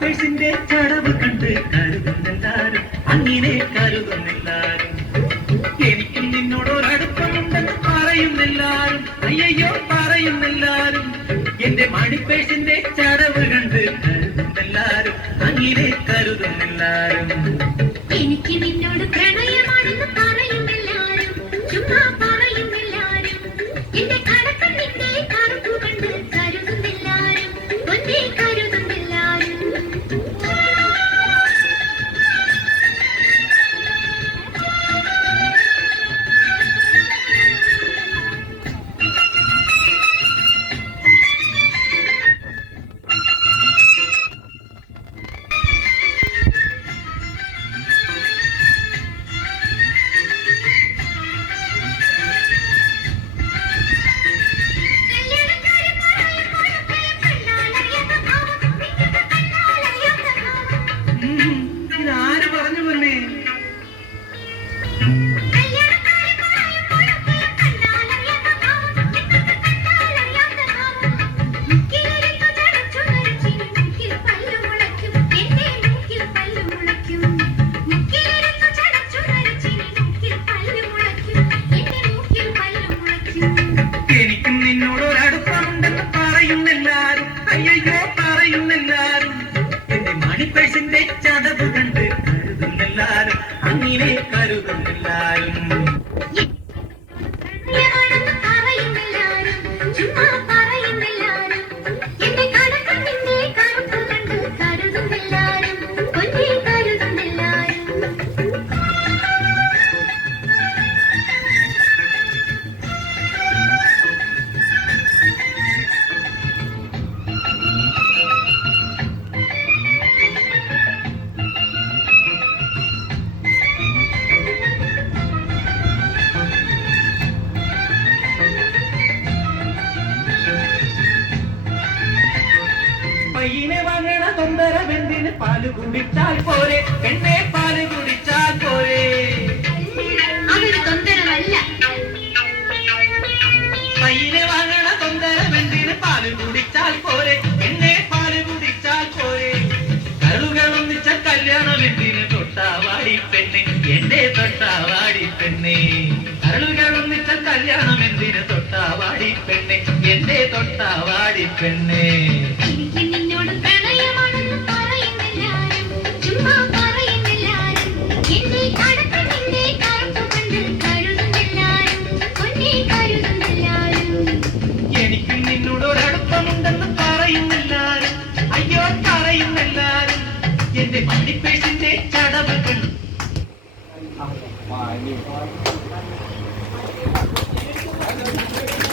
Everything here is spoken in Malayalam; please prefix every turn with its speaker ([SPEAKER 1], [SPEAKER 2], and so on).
[SPEAKER 1] പൈസന്റെ ചടവ് കണ്ട് കരുതുന്നെല്ലാരും അങ്ങനെ കരുതുന്നെല്ലാരും
[SPEAKER 2] എനിക്കും നിന്നോടൊരടുപ്പമുണ്ടെന്ന് പറയുന്നെല്ലാരും അയ്യോ പറയുന്നെല്ലാരും എന്റെ മണിപ്പേഴ്സിന്റെ ചടവ് കണ്ട് കരുതുന്നെല്ലാരും അങ്ങനെ കരുതുന്നെല്ലാരും മുളയ്ക്കും
[SPEAKER 1] എനിക്കും നിന്നോട് ഒരടുപ്പമുണ്ടെന്ന് പറയുന്നെല്ലാരും. അയ്യോ പറയുന്നെല്ലാരും. എന്റെ മണിപ്പൈസിന്റെ ചതവ് അങ്ങനെ പയ്യനെ വാങ്ങണ തൊന്തര വെന്തിന് പാൽ കുടിച്ചാൽ പോരെ. പെണ്ണെ പാൽ കുടിച്ചാൽ പോരെ.
[SPEAKER 2] അതൊരു തൊന്തരമല്ല
[SPEAKER 1] വാങ്ങണ തൊന്തര വെന്തിന് പാൽ കുടിച്ചാൽ പോരെ. പെണ്ണെ പാൽ കുടിച്ചാൽ പോരെ. കരുളുകളൊന്നിച്ച കല്യാണം എന്തിന് തൊട്ടാവാടി പെണ്ണെ. എന്റെ തൊട്ടാവാടി പെണ്ണെ. ഒന്നിച്ച കല്യാണം എന്തിന് തൊട്ടാവാടി പെണ്ണെ. എന്റെ തൊട്ടാവാടി പെണ്ണെ.